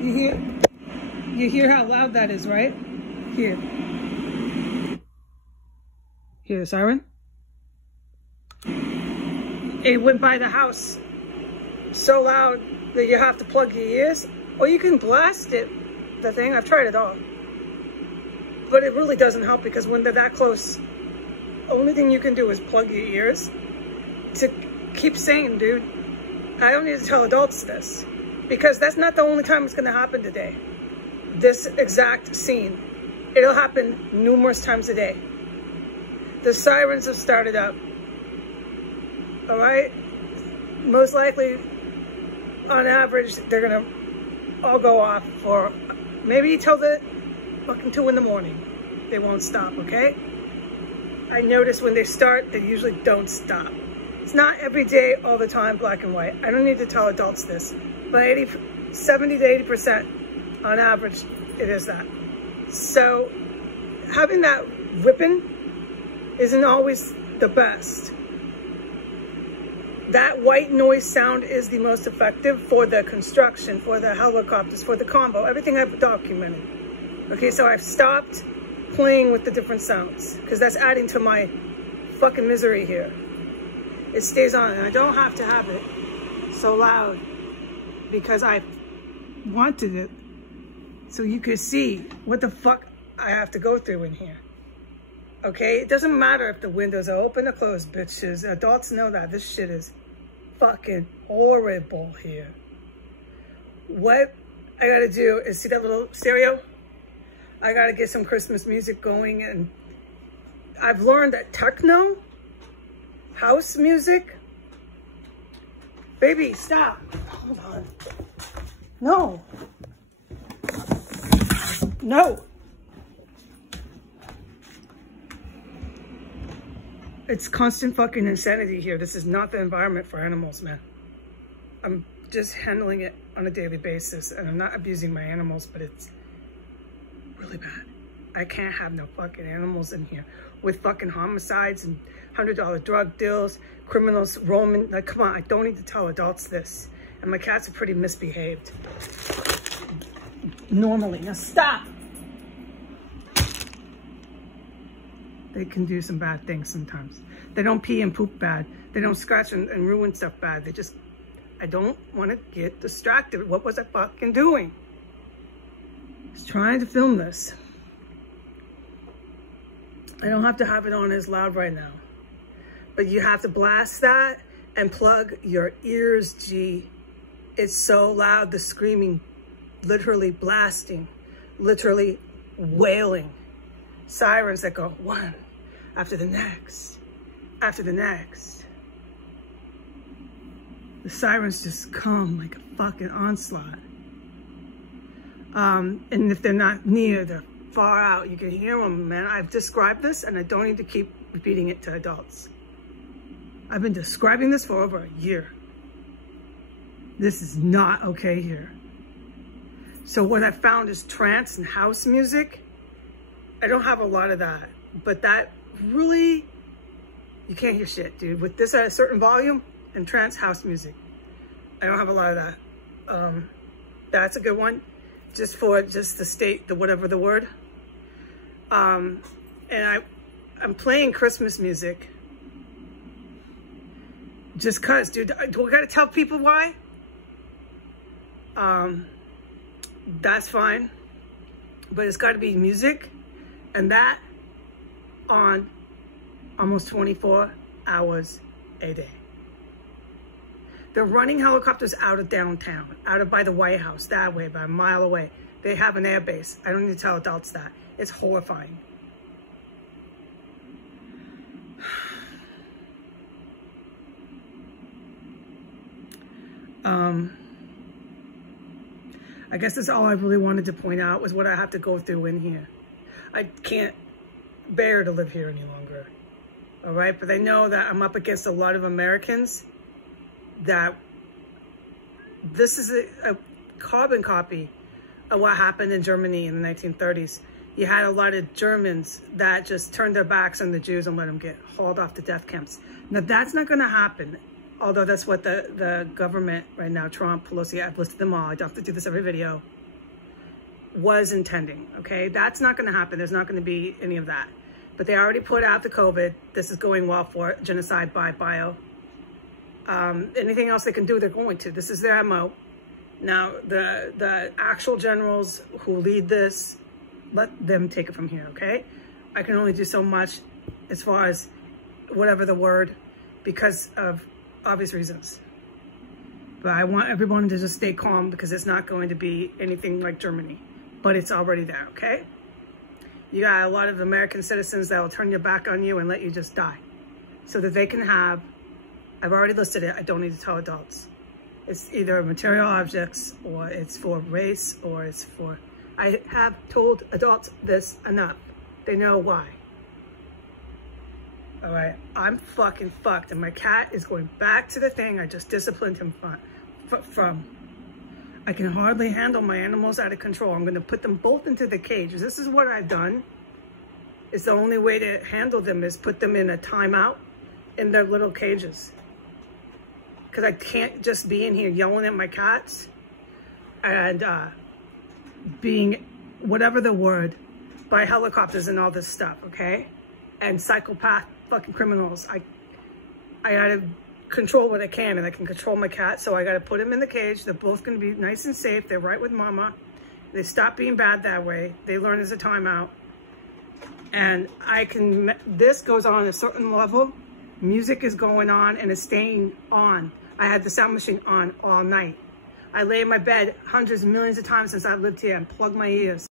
You hear how loud that is, right? Here. Hear the siren? It went by the house so loud that you have to plug your ears, or you can blast it, the thing. I've tried it all. But it really doesn't help, because when they're that close, the only thing you can do is plug your ears to keep sane, dude. I don't need to tell adults this, because that's not the only time it's going to happen today. This exact scene. It'll happen numerous times a day. The sirens have started up. All right? Most likely, on average, they're going to all go off for maybe till the fucking 2 in the morning. They won't stop, okay? I notice when they start, they usually don't stop. It's not every day, all the time, black and white. I don't need to tell adults this, but 70 to 80% on average, it is that. So having that whipping isn't always the best. That white noise sound is the most effective for the construction, for the helicopters, for the combo, everything I've documented. Okay, so I've stopped playing with the different sounds, because that's adding to my fucking misery here. It stays on, and I don't have to have it so loud, because I wanted it so you could see what the fuck I have to go through in here. Okay, it doesn't matter if the windows are open or closed, bitches. Adults know that this shit is fucking horrible here. What I gotta do is, see that little stereo? I gotta get some Christmas music going, and I've learned that techno, house music, baby, stop. Hold on. No. No. It's constant fucking insanity here. This is not the environment for animals, man. I'm just handling it on a daily basis, and I'm not abusing my animals, but it's really bad. I can't have no fucking animals in here with fucking homicides and $100 drug deals, criminals roaming. Like, come on, I don't need to tell adults this. And my cats are pretty misbehaved normally. Now stop. They can do some bad things sometimes. They don't pee and poop bad. They don't scratch and ruin stuff bad. They just, I don't want to get distracted. What was I fucking doing? I was trying to film this. I don't have to have it on as loud right now. But you have to blast that and plug your ears, G. It's so loud, the screaming, literally blasting, literally wailing. Sirens that go one after the next, after the next. The sirens just come like a fucking onslaught. And if they're not near, they're far out. You can hear them, man. I've described this, and I don't need to keep repeating it to adults. I've been describing this for over a year. This is not okay here. So what I found is trance and house music. I don't have a lot of that, but that really, you can't hear shit, dude. With this at a certain volume and trance house music, I don't have a lot of that. That's a good one, just for just the state, the whatever the word. And I'm playing Christmas music just cause, dude. Do I gotta tell people why? That's fine, but it's got to be music. And that on almost 24 hours a day. They're running helicopters out of downtown, out of by the White House, that way, about a mile away. They have an air base. I don't need to tell adults that. It's horrifying. I guess that's all I really wanted to point out, was what I have to go through in here. I can't bear to live here any longer, all right? But I know that I'm up against a lot of Americans that this is a carbon copy of what happened in Germany in the 1930s. You had a lot of Germans that just turned their backs on the Jews and let them get hauled off to death camps. Now, that's not going to happen, although that's what the government right now, Trump, Pelosi, I've listed them all. I don't have to do this every video. was intending, okay? That's not going to happen. There's not going to be any of that. But they already put out the COVID. This is going well for genocide by bio. Anything else they can do, they're going to. This is their MO. Now, the actual generals who lead this, let them take it from here, okay? I can only do so much as far as whatever the word, because of obvious reasons. But I want everyone to just stay calm, because it's not going to be anything like Germany. But it's already there, okay? You got a lot of American citizens that will turn their back on you and let you just die. So that they can have, I've already listed it, I don't need to tell adults. It's either material objects, or it's for race, or it's for, I have told adults this enough. They know why. All right, I'm fucking fucked, and my cat is going back to the thing I just disciplined him from. I can hardly handle my animals out of control. I'm gonna put them both into the cage. This is what I've done. It's the only way to handle them is put them in a timeout in their little cages. Because I can't just be in here yelling at my cats and being, whatever the word, by helicopters and all this stuff, okay? And psychopath fucking criminals. I gotta control what I can, and I can control my cat, so I gotta put them in the cage. They're both gonna be nice and safe. They're right with mama. They stop being bad that way. They learn as a timeout. And I can, this goes on a certain level. Music is going on and it's staying on. I had the sound machine on all night. I lay in my bed hundreds of millions of times since I've lived here and plugged my ears.